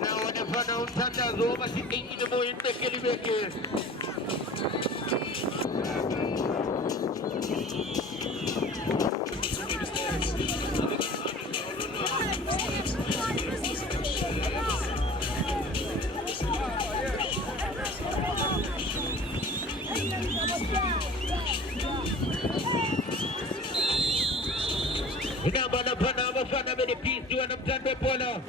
Na wanafanya utandazo basi ingine moyo ntekelibeke. Inabana pana mafana benefisi wanamtanda pola.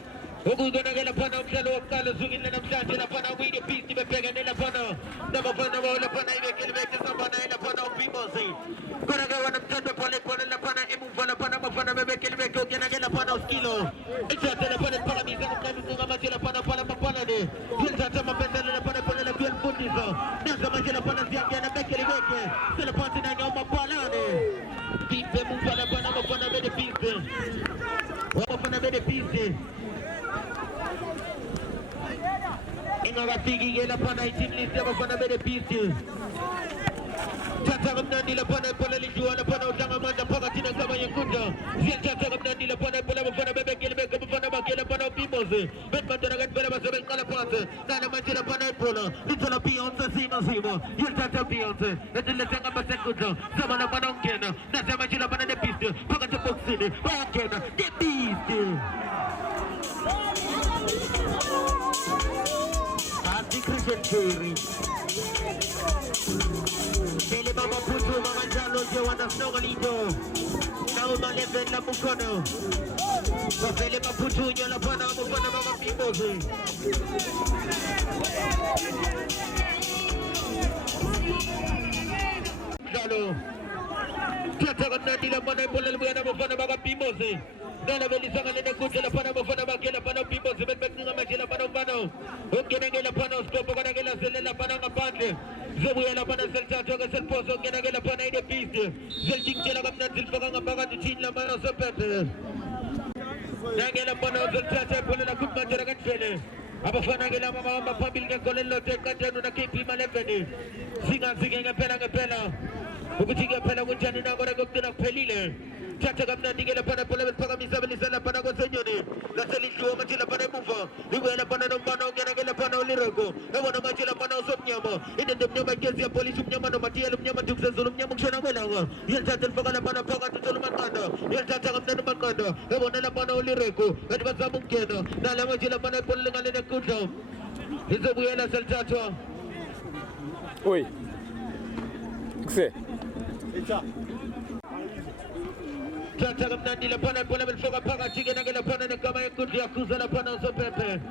Uguzo nagala pana msalo wakala zungile na msanje na pana mwini pisi mepega nila pana. Na mafana wala pana imekelebeke sabana ila pana upimozi. Konaga wanamtanda pole pole la pana imuvala pana mafana mekelebeke ugenagala pana uskilo. Ichata la pana pana mizana kani kunga majela pana pana mapana ne. Yiltata mapenda la pana pana la biel fundizo. Naza majela pana ziangia na mekelebeke. Sila pati na nyoma pana ne. Pipe mufana pana mafana benefisi. Wafana benefisi. Ingarafiki gela pana itimlisi mafana benefisi. Tata kamnandi la pana pala lijua la pana utanga manda paka tina kama yekuta. Zia tata kamnandi la pana pala mafana bebekele beke mafana bakele pana upimoze. Bet mandara gat bela masabel kala pante. Nana manjila pana ipola. Litala Beyonce sima sima. Yel tata Beyonce. Etile tanga masekuta. Sama la pana ongena. Nasa manjila pana de piste. Paka te boxine. Ongena. De piste. Adi Christian Curry. Dele mama putu mama jalo je wana snogolito. Nauma leven la mukono. Mafele maputu nyola pana mufana mama pimozi. Jalo. Tata kamnandi la pana ipola lbuena mufana mama pimozi. Nana belisanga nene kuche la pana mufana makela pana pimozi. Betbetninga makela pana ufano. Ungene la pana uskopo kana gela zele la pana ngapande. Zebuya la pana selta toga sel poso ngena gela pana ide piste. Zel tikchela kamna zilfaka ngapaka tuchin la mana sopete. Nagela pana selta te pole la kutma jara katfele. Abafana gela mama pambil ke kolelo te katenu na kipi maleveni. Singa singa ngapela. Ukuchiga pela kunjani na ngora goktina pelile. Tata kamna ndigela pana pole paka misabeli sala pana ko senyoni. La selisho majila pana mufa. Iwela pana no pana ngena gela pana uliroko. Ewana majila pana usopnyama. Inde mnyama kesi ya polisi mnyama no matia mnyama tukse zulum mnyama kshana mwelanga. Yel tata faka la pana paka tutulu makanda. Yel tata kamna no makanda. Ewana la pana uliroko. Edwa sabu mkena. Na la majila pana pole ngale na kuta. Hizo buyela seltatwa. Oi. Kse. Echa. Tata kamnandi la pana pole belfoka paka chige na gela pana kama yekuti ya kuza la pana usopepe.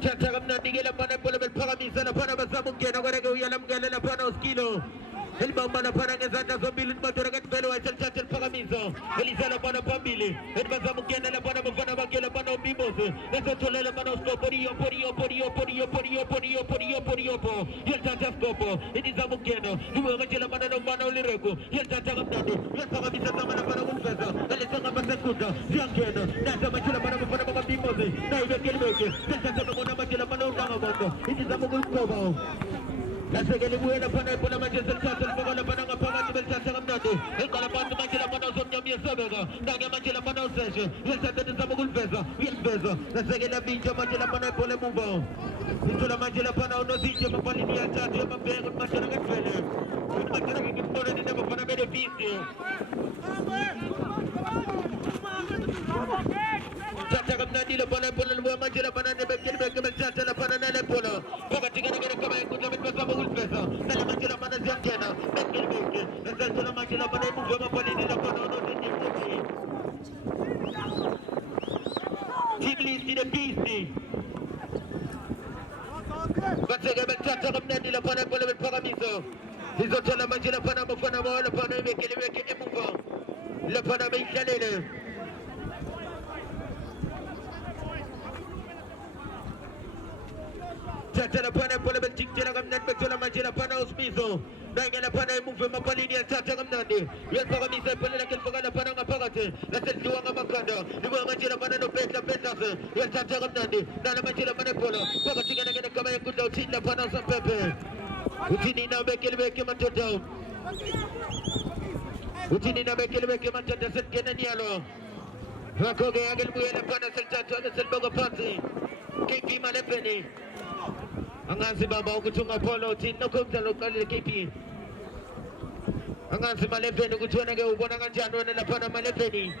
Tata kamnandi gela pana pole belfoka misana pana basamu kena gorege uyalam gela la pana uskilo. El mama na pana ngezanda zombili nbatora gat belo achal chachal pagamizo. Elisala pana pambili. El basamu kena la pana mfana bakela pana ubimose. Eso tole la pana usko porio. Yel tata skopo. Ini zamu kena. Iwe ngachela pana no pana ulireko. Yel tata kamnandi. Yel pagamizo sama na pana unfesa. El sanga pasekuta. Yang kena. Nasa machela pana mfana bakabimose. Na iwe kelbeke. Yel tata mona machela pana undanga mondo. Ini zamu kuskopo. Nasa kelibuena pana ipona majeza tata lfogola pana ngapanga tibel tata kamnandi. Engala pana machela pana usomnya miesabega. Nanya machela pana useshe. Yel tata nizamu kulfesa. Yel fesa. Nasa kelabinja machela pana ipole mumba. Intula machela pana unozinje mapali ni atatu ya mabengu machela katfele. Machela kikipone ni nama pana benefisi. Tata kamnandi la pana ipole lwa machela pana nebekele tata la pana nele pola. Paka tigana gere kama ikuta mitbasa ulfesa. Nala machela pana ziangena. Bekele. Nasa machela pana imuva mapali ni la pana unozinje mumbi. Tiglis in a beastie. Katsega betata kamnandi la pana pole pagamizo. Hizo tala majila pana mfana wala pana imekele emuva. La pana meishalele. Tata la pana pole betikela kamnandi betala majila pana usmizo. Nangela pana move mapalini ya tata kamnandi. Yalpakamisa pala kelfagala pana ngapagate. Nasentuwa ngamakanda. Niwa manjira pana no peta se. Yaltata kamnandi. Nana manjira pana polo. Pakatika nangena kama yakuta utinda pana sa pepe. Utini na bekele matoto. Utini na bekele matoto set kenanialo. Rakoge agel buela pana seltatu agel selboga party. KP Malepeni. Angansi baba ukutunga polo tin no kumta lokali KP. Angansi Malepeni ukutunga ge ubona kanjani na pana Malepeni.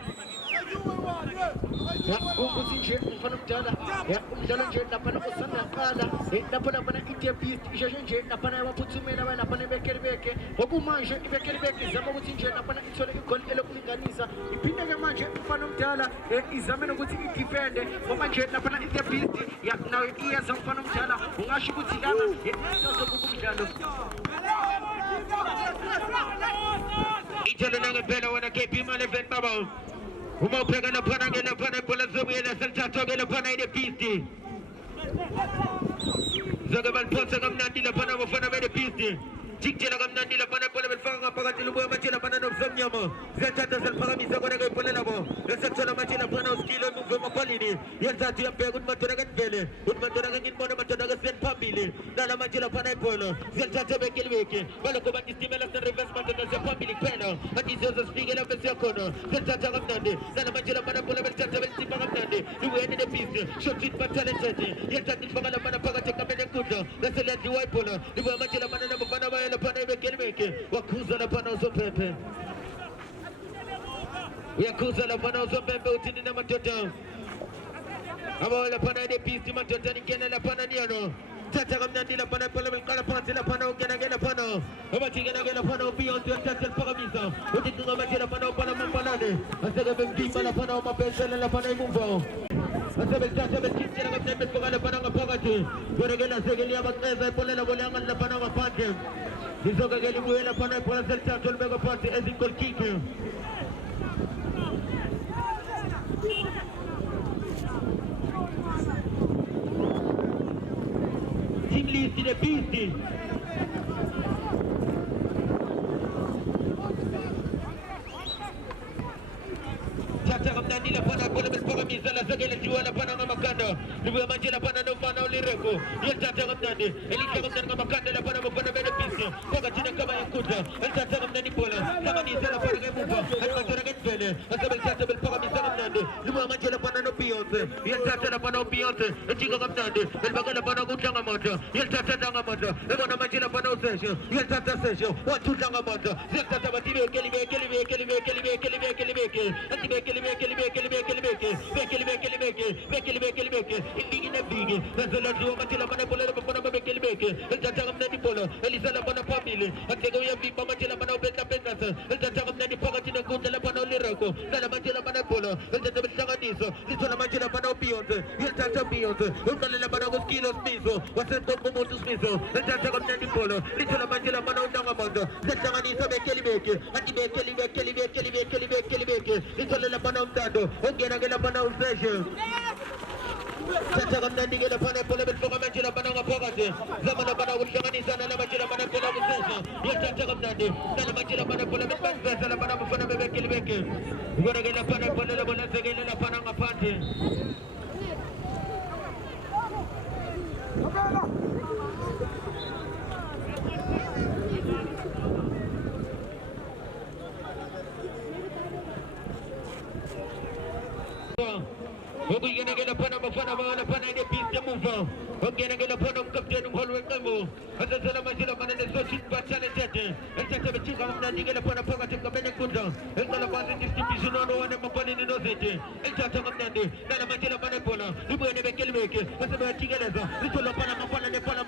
Ya ukuthi nje ufana mdala ya umdala nje lapha kusanda qala lapha India beast isho nje lapha yabaphuthumela lapha bekelebeke ngokumanje ibekelebeke izama ukuthi nje lapha ithole igoli elokulinganisa iphinde ke manje ufana mdala izame ukuthi idefende ngoba nje lapha India beast ya nayo iyaza ufana mdala ungasho ukuthi lana izokumdlalo Italo nanga pela wana KP Malepeni baba. Umopeka na pana ngela pana bola zobu ila seltato ngela pana ide pisti. Zagabal ponsa kamnandi la pana mofana ide pisti. Jikjela kamnandi la pana bola belfanga ngapakati lubuya machila pana nomsomnyama. Zentata selfaga misa kona kay bola nabo. Resepsona machila pana uskilo move mapalini. Yentatu ya pegut matoragan vele. Utmatoragan inmona matoragan sen pambili. Nala machila pana bola. Zentata bekelweke. Bala ko bangis timela sen reverse matoragan sen pambili pena. Ati zozo spigela besya kono. Zentata kamnandi. Nala machila pana bola beltata beltipa kamnandi. Lubuya ide pisti. Shotit patalentati. Yentatu fagala pana pagate kamene kuda. Nasela diwai bola. Lubuya machila pana nabo pana la pana bekelmeke wakuza la pana uzopepe yakuza la pana uzopepe utini na matoto aba la pana de pisti matoto ni kena la pana niano tata kamnandi la pana pala mkala panzi la pana ukena gela pana aba tigena gela pana ubiyonzi tata pakamisa utitunga machela pana pana mpanane asega bemtimba la pana mapesela la pana imumva asebe tata bekitira kamnandi pagala pana ngapagati gorogela segelia bakeza polela golanga la pana ngapante Nizoga geli buela pana pola selta tolbega party as in goal kick. Team leads in the beast. Tata kamnandi la pana bola belpaga mizala zagela juala pana ngamakanda. Lubuya manjela pana no pana ulireko. Yel tata kamnandi. Elisa kamnandi ngamakanda la pana mopana bene pisi. Paka tina kama yakuta. El tata kamnandi bola. Kama ni zala pana ngemuva. El matora ngenzele. Asabel tata belpaga mizala kamnandi. Lubuya manjela pana no Beyonce. Yel tata la pana Beyonce. Echika kamnandi. El bagala pana kutanga mata. Yel tata tanga mata. Ebona manjela pana usesho. Yel tata sesho. Watu tanga mata. Yel tata batibe kelime. Bekele indingine bigi nazala duwa matila mana bola bana bekele tata kamnandi bola elizala bana family atego ya bimba matila mana beta tata kamnandi pakati na kunda la bana lirako nala matila mana bola tata bisanganiso litona matila bana Beyonce tata Beyonce undala bana kilos miso wasento momoto miso tata kamnandi bola litona matila bana undanga manda bisanganiso bekele ati bekele litona la bana umtado ongena gela bana usesho Tata kamnandi gela pana bola belfoga manjila bana ngapakate zamana bana ulishanganisa na manjila bana bola kusesa tata kamnandi na manjila bana bola belbanza na bana mfana bebekele ngora gela pana bola la bola zegela la pana ngapante Ogena gela pana mafana bana pana ide piste move. Ogena gela pana kapten mholwe kambo. Azazala majila mana ne sochit batale tete. Tete betika kamnandi gela pana panga tika bene kunda. Engala bana distribution no one mapani no zete. Tete kamnandi na majila pana bola. Libu ne bekelmeke. Asaba tigeleza. Litola pana mapana ne pana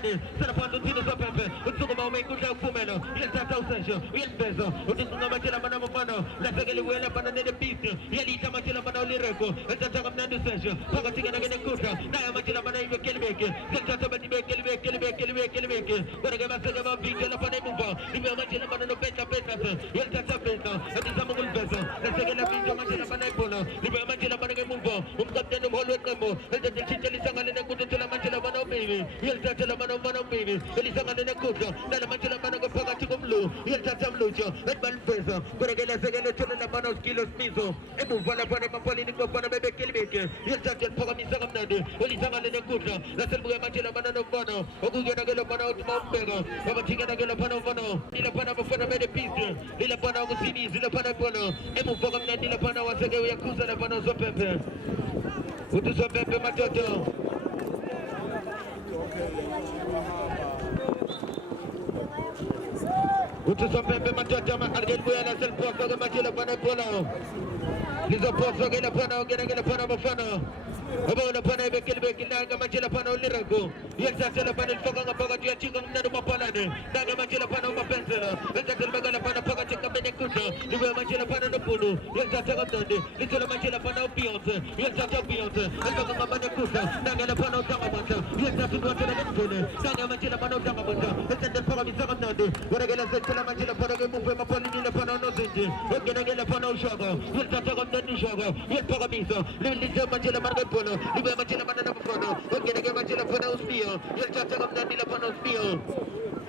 ne. Sala pana tino so pepe. Utsuko ba me kunda kumena. Yel tata usesho. Yel bezo. Utinga majila mana mapana. La segele wela pana ne piste. Yelita majila mana ulireko. Tata kamnandi sesho. Panga tika na kuta. Na majila mana bekelmeke. Tata bekelmeke. Gorga masega bigi la pana mumba. Libu majila mana no peta. Yel tata peta. Ati samugul bezo. La segele bigi majila mana bola. Libu majila mana mumba. Kapten mholwe kambo. Tata chichali sangale na kuta la majila mana baby. Yel tata la mana baby. Eli sangale na kuta. Na majila Blue, Yeltata Lucha, Edman Pesa, Corregala Segala Tuna Manos Kilos Miso, and Mufana Panamapoli Papa Bebe Kilbeke, Yeltata Pogamisanadi, Olisanga de Kuta, Lasabu Machila Manano Bono, Ogugana Pano Mombego, Obachiga Panovano, Nila Panafana Mede Pizza, Nila Pana Musini, Zilla Panapono, and Mufagam Nila Pana was a Yakuza Panoso Pepe. Utuso Pepe Matoto. Utuso Pepe Matoto, Argel Buena, Selpoa, Machila Panapono. Lizo Poso, Gela Pano, Gela Pano Mafano. About the Pana Bekilbek, Nagamachila Pano Lirago. Yes, I said upon it, Foganga Pogatia Chicken Nadumapalane, Nagamachila Pano Mapensela, and the Bagana Pana Pogachaka Benecuta, the Machila Pano Pulu, yes, I said upon it, Little Machila Pano Beyonce, yes, I said Beyonce, and Bagama Benecuta, Nagana Pano Tamamata, yes, I said what to the Venezuela, Nagamachila Pano Tamamata, and the Pogami Samanandi, what I get a Machila Pano move upon the Pano Nozindi, what can I get a Pano Sugar, yes, I said on the Sugar, yes, Pogamisa, Little Machila Margapo. Libe Machila Manana Pono, okay, the Machila Panos Mio, you'll just take up the Nila Panos Mio.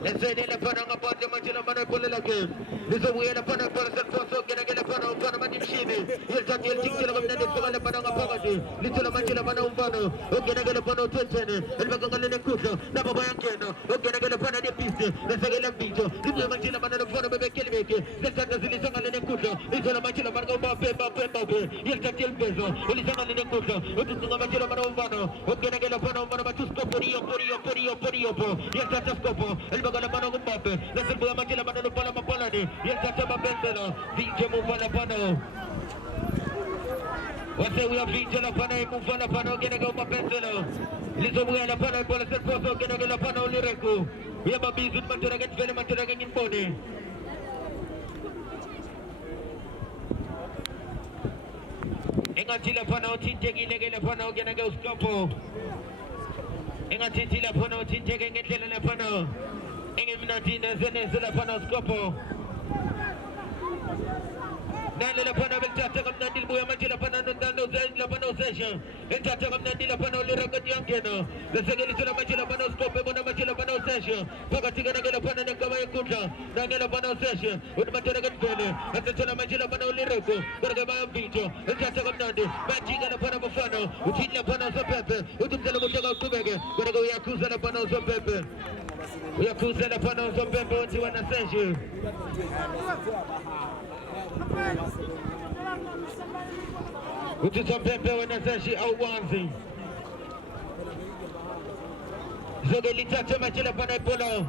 And say Nila Pananga Panda Machila Manapola again. This is where the Panapolis and Poso get a Pano, Panamati Shibi. You'll just get the Pananga Pogati, Little Machila Manopano, okay, I get a Pano Tenten, and Magana Kusa, Nabayankano, okay, I get a Pana de Piste, the Sagala Pito, Libe Machila Manana Pono Bekilveke, the Santa Zilisanga and Kusa, Little Machila Margo Pemba, you'll just tell Peso, Ulisanga and Kusa, Machila Manovano, okay, I get a Pano Manatusco, Porio, yes, that's a scopo, El Bagalapano Pape, that's a Machila Manopana Polani, yes, that's a Benzela, Vince Mufanapano. What's it? We have Vince Lapana, Mufanapano, Genago Penzelo, Little Muana Polis and Poso, Genagapano Lireku. We have a business Maturagan, very Maturagan in body. Engatila Pano, Tintegi, Legapano, Genago Scopo. Engatila Pano, Tintegi, Telepano. Engatina Zenezela Pano Scopo. Nandila Pano will touch up Nandil Buamachila Pano, Nando Pano session. And touch up Nandila Pano Lirago, the second is a Machila Pano Scopo, Machila Pano session. Pagatina Pano and Kamayakuta, Nagala Pano session, with Mataragan Pene, and the Machila Pano Lirago, Bergama Vito, and touch up Nandi, Magic Pano Bufano, which is the Pano Pepe, who took the Mutaka Kubega, going to go Yakuza Pano Pepe. Yakuza Pano Pepe to an ascension. Which is some Pepe when I say she out one thing. So they lit up to Machila Panapolo.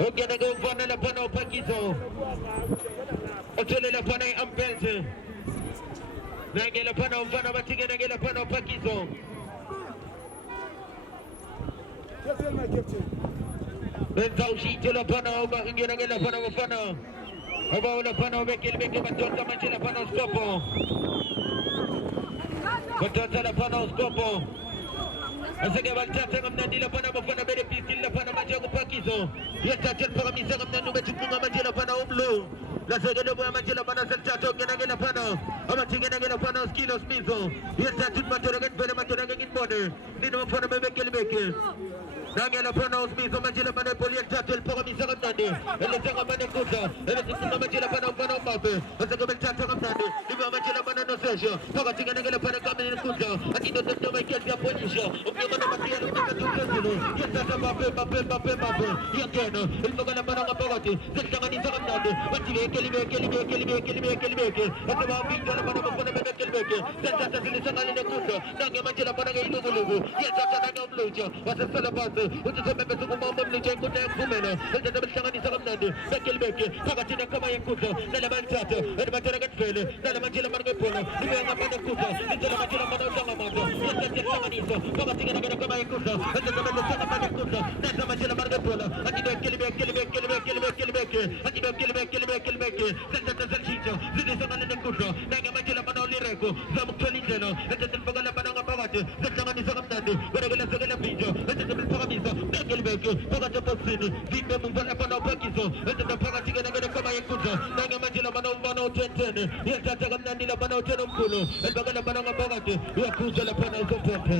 Okay, they go for the Pano Pakiso. Otula Panay Ampelze. Nagela Pano Panamatica, Nagela Pano Pakiso. Then Taushi Tilapano, Nagela Pano Fano. About the Pano Bekil Bekimata Machila Pano Scopo. But the Pano Scopo. I say about Tatam and Nandila Panama Fana Bede Pistil Panamajo Pakiso. Yet Tatam Pamisa of the Numetukuma Majila Pano Blue. La Segada Majila Panas and Tato Ganagala Pano. Amatigana Panos Kilos Miso. Yet Tatum Maturagan Peramatoragan in Border. Nino Fana Bekil Bekil. Nagala Panos Miso Majila Panapoli and Tatal Pamisa of Nandi. And the Sanga Panakuta. And the Majila Pano Mape. But the Government Tatam of Nandi. Liva Majila Panano Session. Pagatigana Panakam in Kuta. And he doesn't know my kids are Polish. Yes, that's a Bape. Yagano, il Mogana Panagapoti, the Tanganisa of Nandi, but Kelly, that's about being done about Kelbeke, that's a Lisan in the Kuta, Nangamachila Panagulu, yes, that's a Lucha, was a Salabato, which is a member of the Mom of the Jacob Kumena, and the Tanganisa of Nandi, the Kelbeke, Pagatina Kamaya Kuta, Nalamanchata, and Mataragan Fele, Nalamachila Margapola, the Manakuta, the Machila Manamata, yes, that's a Tanganisa, Pagatina Kamaya Kuta, and the Manakuta, that's a Machila Margapola, and the Kelbeke, and the Kelbeke, Santa Sanchito, Zidison and the Kuta, Nagamachila Manolireko, Zamutolino, and the Pagala Pananga, the Tanganisa of Nandi, Varagala Sagala Pito, and the Pagamiso, the Kelbeke, Pagata Posini, the Mupano Pakiso, and the Pagatina Kamaya Kuta, Nagamachila Mano 10, yes, that's a Nandila Mano Tenokulu, and Bagala Pananga Pagati, Yakuza Pano Pepe.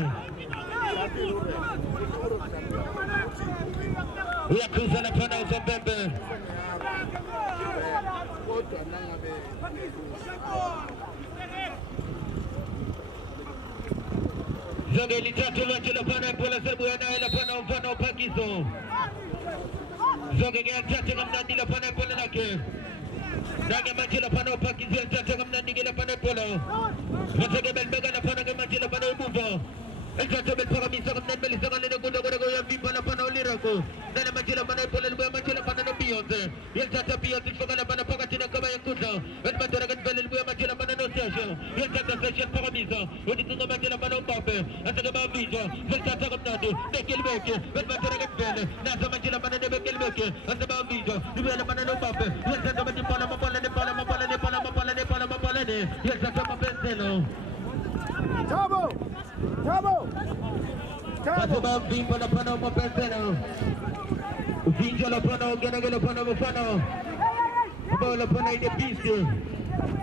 Yakuza Pano Pepe. Pepe. Zoge litatu majila pana pola sebu yanaela pana mfano pakizo. Zoge gantata kamnandi la pana pola lake. Nage majila pana pakizo gantata kamnandi la pana pola. Zoge belbega la pana majila pana ubuva. Entonces el pagamento con el Melissa le gusta que viva la pana oliraco. Nana majila pana pola el majila pana no Beyonce. Y el tata Beyonce fue la pana pagatina como yakuza. El matera que el majila pana no session. Y el tata session pagamento. O di tunga majila pana Mbappe. Hasta que va video. El tata kamnandi. Bekel beke. El matera que el nasa majila pana de bekel beke. Hasta va video. Y el pana no Mbappe. Y el tata majila pana mapala de pala mapala de pala mapala de pala mapala de. Y el tata mapenselo. Chavo! Chavo! Hasta va video la pana mapenselo. Video la pana gana la pana mapana. Bola pana ide piste.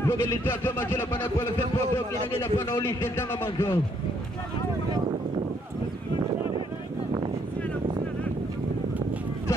Zoge litatu majila pana pola sepo gana la pana olise tanga manzo.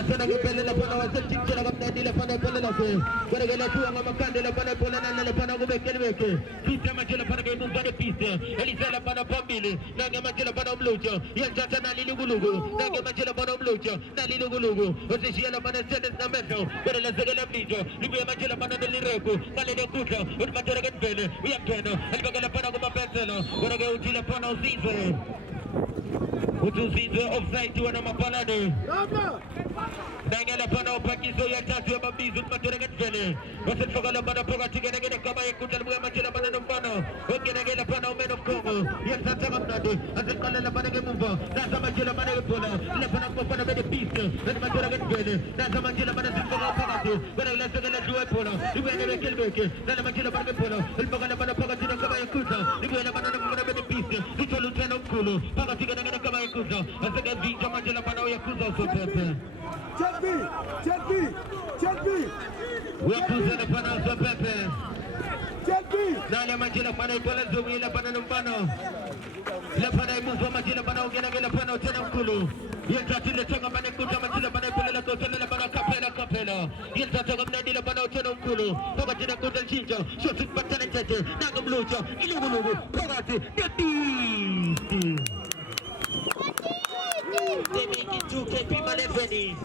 Sana ke pele la pana wasa chicha la kamna la pana pele la se. Kare ke la tuwa makande la pana pola na la pana go bekel beke. Piste majila pana ke mumba de piste. Elisa la pana pambili. Nage majila pana mlucho. Yanja sana lilugulugu. Nage majila pana mlucho. Na lilugulugu. Ose shia la pana sedes na meso. Kare la sege la mlucho. Libu ya majila pana de lireku. Kale de kuta. Ur majila ke pele. Uya pena. Elbaga la pana go mapenselo. Kare ke uti la pana uzize. Utuzize offside wana mapalade. Nanga la pana pakizo ya tatu ya mabizu matore ngene. Wase foga la pana poga tigene ngene kama yekuta la majila pana no pana. Ngene la pana men of Congo. Ya tata kamnade. Ase kala la pana ngemuva. Nasa majila pana pola. La pana ko pana be de piste. Na matore ngene. Nasa majila pana foga pagati. Bara la sega la duwe pola. Ibu ngene kelbeke. Na majila pana pola. El poga la pana poga tigene kama yekuta. Ibu la pana no be de piste. Ito luteno kulo. Paga tigene ngene kama yekuta. Ase ga vinja majila pana yekuta so pepe. Chelby! Yakuza na pana so pepe. Chelby! Nala majila pana itola zungi la pana numpano. La pana imufa majila pana ugena gela pana utena mkulu. Yelta tile tonga pana kuta majila pana ipole la kotele la pana kapela. Yelta tonga mnadi la pana utena mkulu. Poga tina kuta nchinja. Shosi patane tete. Naga mlucha. Ilugu. Pogati. Yeti. They make it 2 KP Maleveni.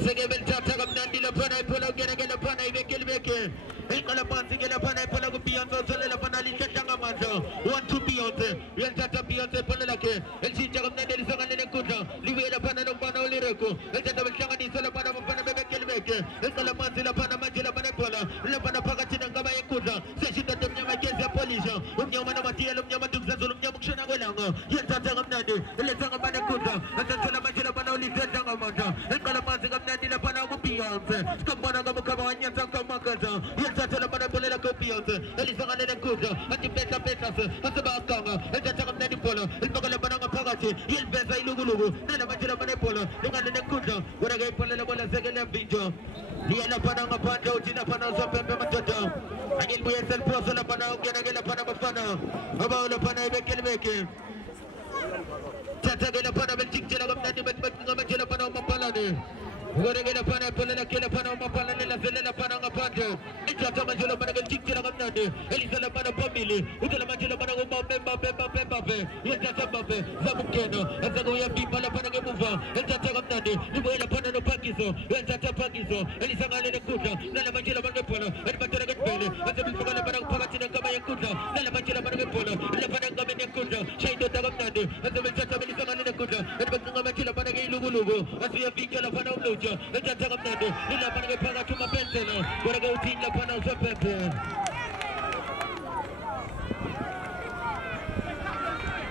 Sege beltata kamnandi la pana ipola gena la pana ibekel beke. Engala panti gela pana ipola Beyonce tole la pana li tanga manzo. 1-2 Beyonce. Yeltata Beyonce pola lake. El sinja kamnandi li sanga ne kuta. Liwe la pana no pana olireko. El tata beltanga di sala pana pana bekel beke. Engala panti la pana majila pana ipola. La pana pagati ngaba yekuta. Seshinda temnya mageza police. Umnyama na matia umnyama dugza zulumnya mukshana golanga. Yeltata kamnandi. Le tanga pana kuta. Atata la majila pana olitanga manzo. Engala panti kamnandi la pana go Beyonce. Skambana ga mukaba nyanta kamakaza. Yeltata la pana pola la go Beyonce. Elisanga ne kuta. Ati pesa asaba kanga. Yeltata kamnandi pola. Ilbagala pana ngapagati. Yelbeza ilugulugu. Nana majila pana pola. Ngane ne kuta. Waraga pola la bola segele bijo. Yela pana ngapanda utina pana zopembe matata. Agil buya sel proso la pana ugena la pana mafana. Aba la pana ibekel beke. Tata gela pana beltik jela kamnandi bet ngamajela pana mapalane. Gorengela pana pola la kela pana mapalane la zele la pana ngapanda. Itata majela pana beltik jela kamnandi. Elisa la pana pamili. Utala majela pana Mbappe. Yeltata Mbappe. Zamukeno. Azago ya bipa la pana ngemuva. Yeltata kamnandi. Libo la pana no pakizo. Yeltata pakizo. Elisa ngale ne kuta. Nala majela pana pola. Elmatara gatbele. Azabi pana pana pagatina kama yakuta. Nala majela pana pola. La pana ngamene kuta. Shaido tagamnandi. Azabi tata belisa ngale ne kuta. Elmatara majela pana ilugulugu. Asiya vika la pana umlucha. Yeltata kamnandi. Nila pana paga tuma pensela. Goraga utin la pana so pepe.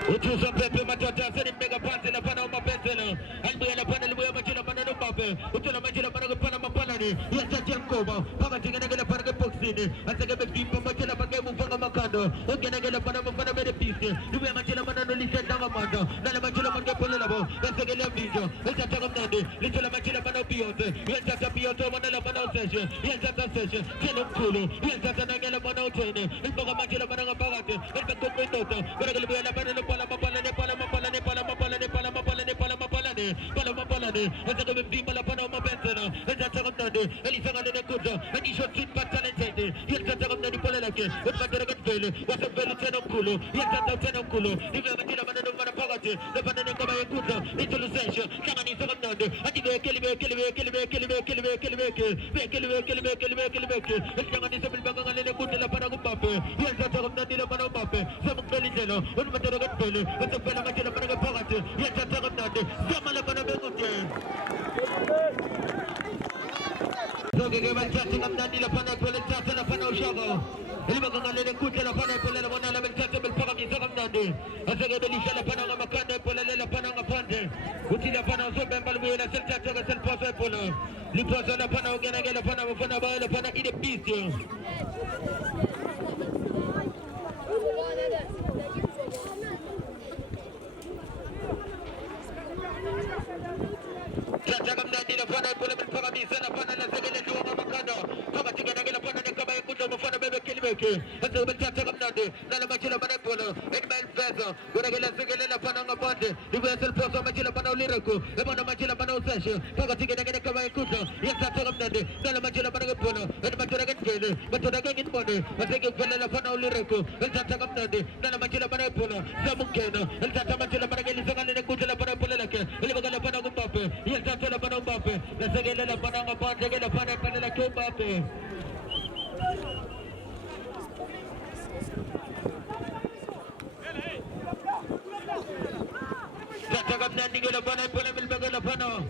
Utuza pepe matata seri mega panze la pana uma pensela. Albuya la pana libuya majela pana no Mbappe utula majira pana pana mapana ni ya chacha mkoba paka tingana pana boxini ataka bimba majira pana mfanga makando ungena pana mfana bede piste duwe majira pana no lisenda ngamanda na majira pana pole labo ataka video utata mnande litula majira pana biote ya chacha biote mana pana session ya chacha session tena mkulu ya chacha nangela pana utene mpaka majira pana ngapagate mpaka kwendota kuna kelebela pana no pala mapala ne pala mapala ne pala mapala ne pala mapala ne pala mapala ne pala mapala ne ataka bimba la pana mabenzana ataka mnande elisanga ne kuta and shot shoot but talented ya chacha mnande pole lake utapata vele wasa vele tena mkulu ya chacha tena mkulu hivi majira pana no pana pagate na pana ne kama yakuta introduction kama ni sanga mnande ati kelebe Jangan sambil bangga lele kuda la para Mbappe. Ya chacha mnande la para Mbappe. Sama kali jelo, un mataragat vele, untuk vele majira para pagate. Ya chacha mnande, sama la para bekute. So ke chacha mnande la para vele chacha la para ushago. Ini bangga lele kuda la para vele la mana la chacha bel para misa mnande. Asa ke belisha la para makande vele la para ngapande. Uti la para so bembal vele sel chacha ke sel pose polo. Liposa la pana ugena gela pana mfana ba la pana ide piste. Chacha mnandi la pana pole mpaka misana pana la segele tu makando. Kama tigana gela pana ne kama yakuta mfana bebe kilibeke. Hata chacha mnandi na la machila pana polo. Edmel Feza gona gela segele la pana ngapande. Liposa sel posa machila pana ulirako. Ebona machila pana useshe. Kama tigana gela kama yakuta. Ya chacha mnandi na la machila pana polo. Ed machila gele. Machila gele pone. Atake vele la pana ulirako. Chacha mnandi na la machila pana polo. Samukena. Chacha machila pana gele segele ne kuta la pana polo lake. Liposa la pana Mbappe. Ya chacha la pana Mbappe. La segele la pana ngapande gela pana pana la Mbappe. Chacha mnandi gela pana polo milbaga la pana.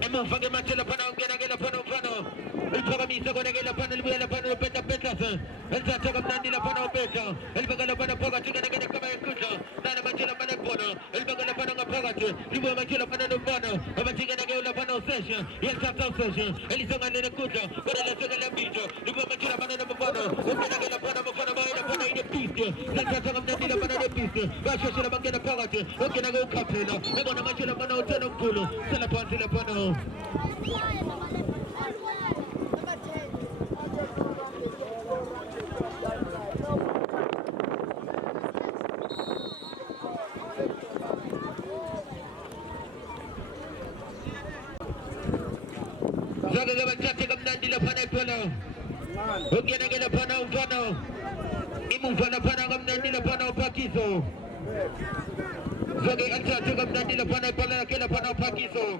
Emo fage machela pana gela pana. Il pagamisa con la pana il buona pana peta peta. El chacha mnandi la pana peta. El baga la pana poga tigana gela kama yakuta. Na machela pana pona. El baga la pana ngapagate. Libo machela pana no pana. Amatigana gela pana session. El chacha session. El isanga ne kuta. Para la segala bicho. Libo machela pana no pana. Ugena gela pana ba la pana ide piste. El chacha mnandi la pana de piste. Basho shira bangena pagate. Ugena go kapela. Ego na machela pana uteno kulo. Sala panti la pana. Zaga zaga chacha kamnandi la pana polo. Ugena gela pana mfano. Imu mfano pana kamnandi la pana pakiso. Zaga chacha kamnandi la pana polo kela pana pakiso.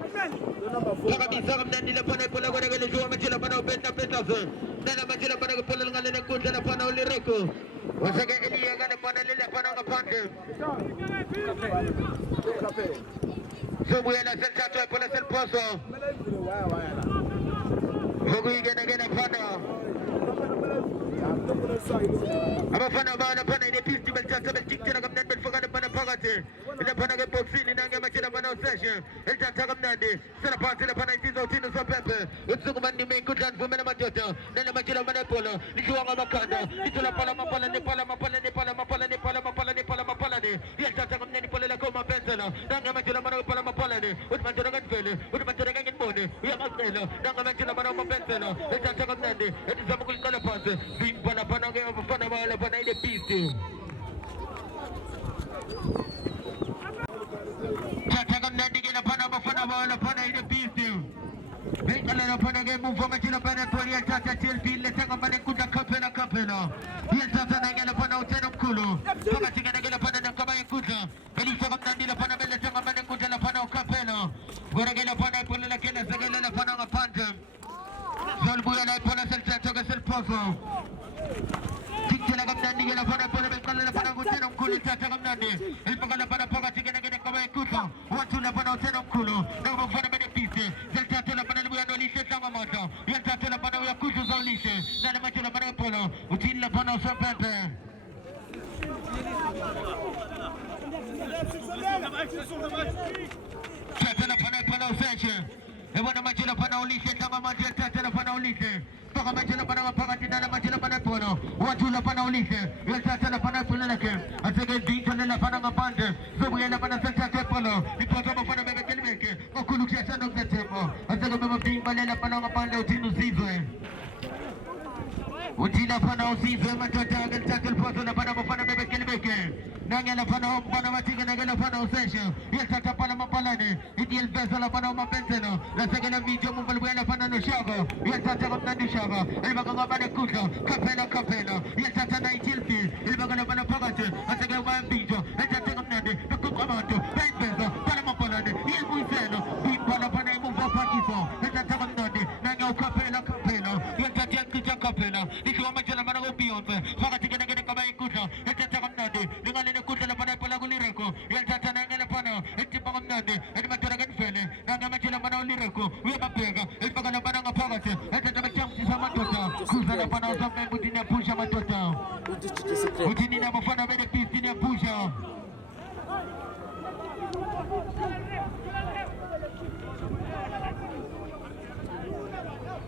Zaga bisa kamnandi la pana polo gona gela jua machila pana penta penta se. Nana machila pana polo ngale ne kuta la pana ulireko. Wasaga eliya gana pana lila pana ngapande. Subu yana sel chacha polo sel poso. Hogu igena pana. Aba pana bana pana ine pisti bel chacha bel tikira kamnan bel fogana pana pagate. Ina pana ke boxini nanga machina pana session. El chacha kamnandi. Sala pasi la pana tizo tino so pepe. Utsuku mandi me kutan fumena majota. Nana machina pana polo. Nikuanga makanda. Nitula pala mapala ne pala mapala ne pala mapala ne pala mapala ne pala mapala ne. El chacha kamnandi pala la koma pensela. Nanga machina pana pala mapala ne. Ut machina gatfele. Ut machina gangin mone. Ya makela. Nanga machina pana mapensela. El chacha kamnandi. Eti samukul kala pasi. Bimba la pana ke pana bala pana ide piste. Chacha kamnandi ke la pana bala pana ide piste. Bengala la pana ke mufanga chila pana toria chacha chelpi le tanga pana kuta kapela. Ya chacha nanga la pana uteno mkulu. Paka tika nanga la pana kama yakuta. Elisa kamnandi la pana bele tanga pana kuta la pana kapela. Gora ke la pana pula la kena sagala la pana ngapanda. Solbuya la pana sel chacha ke sel poso. Tikela kamnandi ke la pana pula bengala la pana uteno mkulu chacha kamnandi. El pagala pana paka tika nanga kama yakuta. Watu la pana uteno mkulu. Nanga pana bele piste. Sel chacha la pana luya no lise tanga moto. Ya chacha la pana yakuta za lise. Nana macho la pana polo. Utin la pana so pepe. Chacha la pana polo seche. Ebona majila pana ulishe tanga majila tata pana ulishe. Toka majila pana pakati na majila pana pono. Wajula pana ulishe. Yel tata pana puneleke. Asege dinto nela pana ngapande. Zebu yela pana tata polo. Ipoto pana bebe kelibeke. Okulukia sana kutembo. Asege bebe bimba lela pana ngapande utinu zizwe. Utina pana usizwe matota yel tata poto na pana bebe kelibeke. Nangela pana matiga nangela pana usesha. Yel tata pana mapalane. Yel besa la pana mapenseno. La segala video mumbalbuela pana no shago. Yel tata kapna no shago. El baganga pana kuka. Kapena. Yel tata na itilpi. El baganga pana pagate. Asega wa video. El tata kapna de. Kukamando. Yel besa pana mapalane. Yel buiseno. Bimpala pana imuva pakiso. El tata kapna de. Nangela kapena. Yel tata kuja kapena. Ikiwa majala pana go beyonce. Pagati kena kama ikuta. El tata kapna de. Ningali kuta la pana pala gulireko. Yel tata nangela pana. Etipa kapna de. El maturagan fele. Nangela majala pana ulireko. Weba pega. El baganga pana ngapagate. El tata macam sama tota. Kuzana pana sampai butina pusha matota. Butini na mafana bede pisini pusha.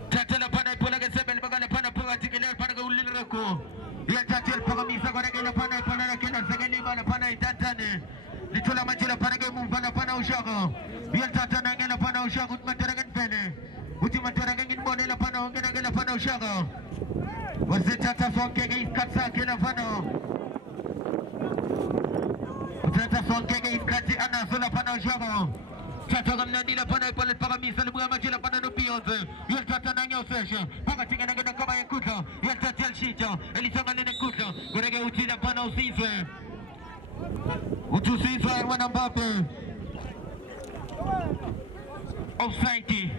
Tata la pana pola ke sebel bagala pana pola tikele pana ke ulireko. Ya tata el paga misa gore ke la pana pola ke la segeli bala pana itatane. Litola majala pana ke mumfana pana ushago. Ya tata na ngela pana ushago maturagan fele. Ultima maturagan inbone la pana ngela pana ushago. Wase tata sonke ke iskatsa ke la pana. Tata sonke ke iskati ana sola pana ushago. Tata gamna nila pana pole paga misa lu buama jela pana no pionze. Yel tata na nyosesha. Paga tingana ngena kama yakuta. Yel tata el shita. Elisanga nene kuta. Gorege utila pana usizwe. Utusizwe wana Mbappe. Offside.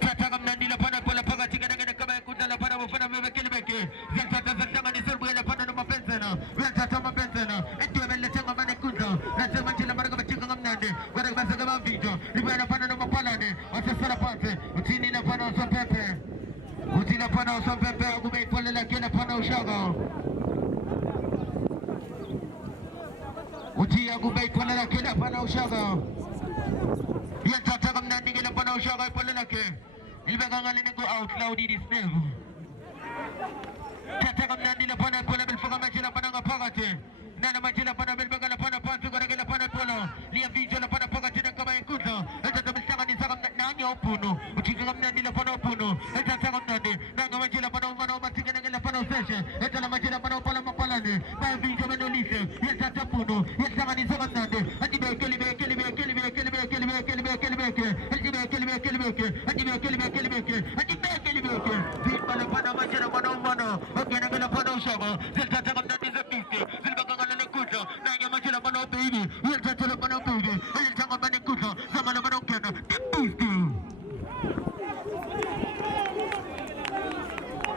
Tata gamna nila pana pole paga tingana ngena kama yakuta la pana mfana bebe kelibeke. Yel tata zanga ni serbu yela pana no mapensena. Yel tata mapensena. Etu ebele tenga mane kuta. Nasema jela maraga bachika gamnande. Gorege basaga ba video. Libana pana no mapalane. Asesara pate. Utini na pana usampepe. Utina pana usampepe. Agube pole la kena pana ushaga. Utia agube pole la kena pana ushaga. Yel tata gamnande kena pana ushaga pole la ke. Ilbaganga lene go out loud in this name. Tata gamnande la pana pole belfaga majela pana ngapagate. Nana majela pana belbagala pana pantu gorege la pana polo. Lia video la pana pagate na kama yakuta. Tata belsaga ni saga nanya opuno. Utika gamnande la pana opuno. Tata gamnande nanga majela pana umano matika na pana session. Tata la majela pana pala mapalane. Ba video menolise. Yel tata puno. Yel saga ni saga nande. Adibe kelibeke. Timba la pana majela pana umano. Ogena gela pana ushago. Yel tata gamnande zepiste. Zilbaganga lene kuta. Nanga majela pana baby. Yel tata la pana baby. Yel tata pana kuta. Sama la pana kena. Tipiste.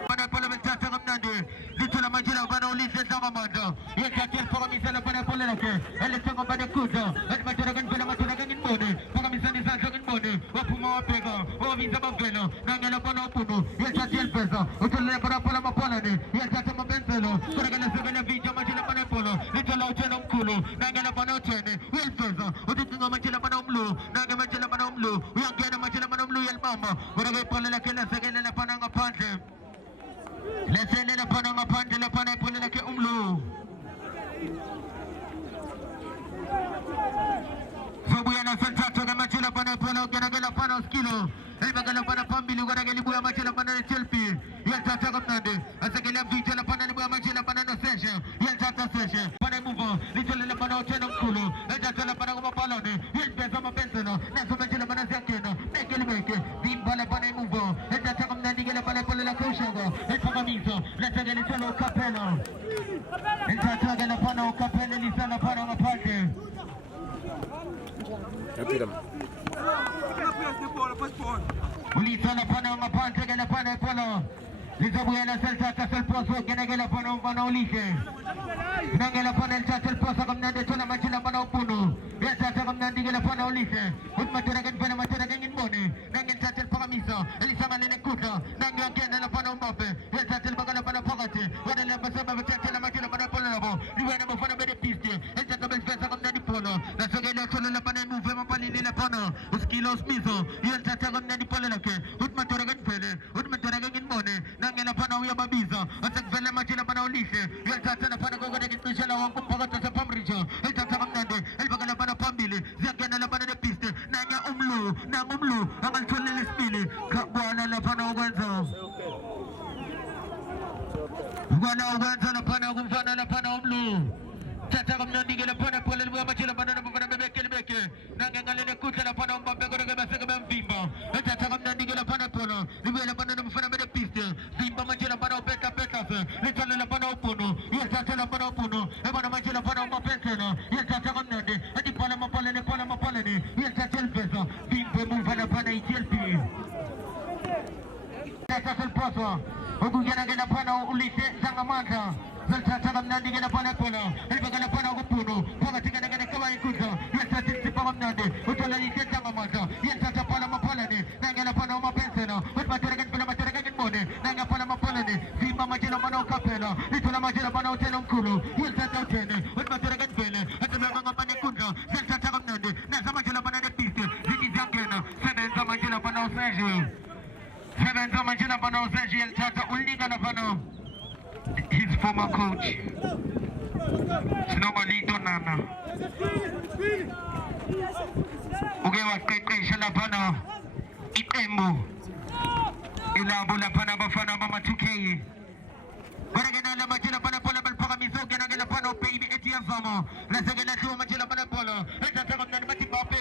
Pana pala bel tata gamnande. Litola majela pana ulise sama manda. Yel tata para misala pana pala lake. Yel tata pana kuta. Yel majela gan pala maturagan inbone. Para misani sa inbone. Wapuma wapega. Wavisa bavelo. Nanga la pana puno. Yel tata el pesa. Utola para pala mapala ne. Yel tata mabenselo. Para la segala video majela pana polo. Litola uchena mkulo. Nanga la pana uchene. Yel pesa. Utola majela pana umlu. Nanga majela pana umlu. Uyangena majela pana umlu yel mama. Para pala lake la segala la pana ngapante. La segala la pana ngapante la pana pala lake umlu. Buena salsa na machila pana polo gena pana skilo el bagala pana pambili gora geli buya machila pana selfie yel tata gamnande asakela video la pana buya machila pana no session yel tata session pana move little la pana otena mkulo el tata la pana kuma palone yel pesa mapenseno na so machila pana sakena meke dimba la pana move el tata gamnande gela pana polo la kushago el pagamizo la sagale solo capello el tata gela pana capello li sala pana mapate. Ulisa la pana mapante gela pana polo. Lisa buena salsa el pozo que gela pana un pana ulise. Nangela pana el tata el pozo gamnande tola machila pana upuno. El tata gamnande gela pana ulise. Un maturagan pana maturagan inbone. Nangel tata el pagamisa. Elisa malene kuta. Nangel kena la pana Mbappe. El tata el bagala pana pagate. Wala la basaba tata la machila pana polo labo. Liwana mo pana bede piste. El tata bel pesa gamnande polo. La sagela tola la pana move mapalini la pana. Uski Danilo Smiso yelthatha kamnandi ibhola lakhe uTmatoreka Mvele uTmatoreka Nginibone nangena phana uyababiza asekuvela manje lapha ulihle yelthatha lapha kokade ngicishela wonke umphakathi wasephamrijo elithatha kamnandi elibaka lapha phambili ziyangena lapha nepiste nanya umlu angalitholele isibili kabona lapha ukwenza lapha kumfana lapha umlu Tata kamnandi ke lapha ibhola libuya manje lapha nabafana bebeke nangengalele kuhle lapha umbambe kodwa bese bemvimba tata kamnandi ke lapha ibhola libuya lapha nabafana bedepiste vimba manje lapha ubeta lithola lapha uBuno yethatha lapha uBuno ebona manje lapha umapensela yethatha kamnandi adibhala maphala ni yethatha eliveza vimbe muva lapha iTLP tata selphosa ukungena ke lapha ulihle sangamandla Zalthatha kamnandi ke lapha ibhola elibeka lapha kuBuno phakathi kaba inkundla yethatha isipha kamnandi uthola isetha ngamandla yethatha phala maphalane nangela phana umapensela uTmatoreka Nginibone nangaphala maphalane vimba manje lapha uKaphela lithola manje lapha uthela omkhulu yethatha uthene uTmatoreka Mvele athemba ngapha nenkundla zalthatha kamnandi naza manje lapha nepiste ziyangena sebenza manje lapha uSergio yelthatha uliga lapha his former coach Sinobalito Nana uke waqeqesha lapha iqembu ilabo lapha abafana bama2K Goragena la majela pana bola balphakamiso kena ke lapha baby etiyazama lasekela hlo majela pana bola ethatha kamnandi bathi Mbappe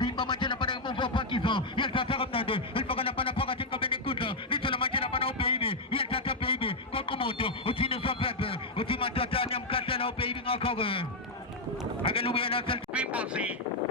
Zimba majela pana kumva phakiso yethatha kamnandi elifaka lapha phakathi kabene kudla lithola majela pana baby yethatha baby koqomoto uthini sophephe uthi matatanya mkhahlela baby ngakho ke ake lubuye la Springboks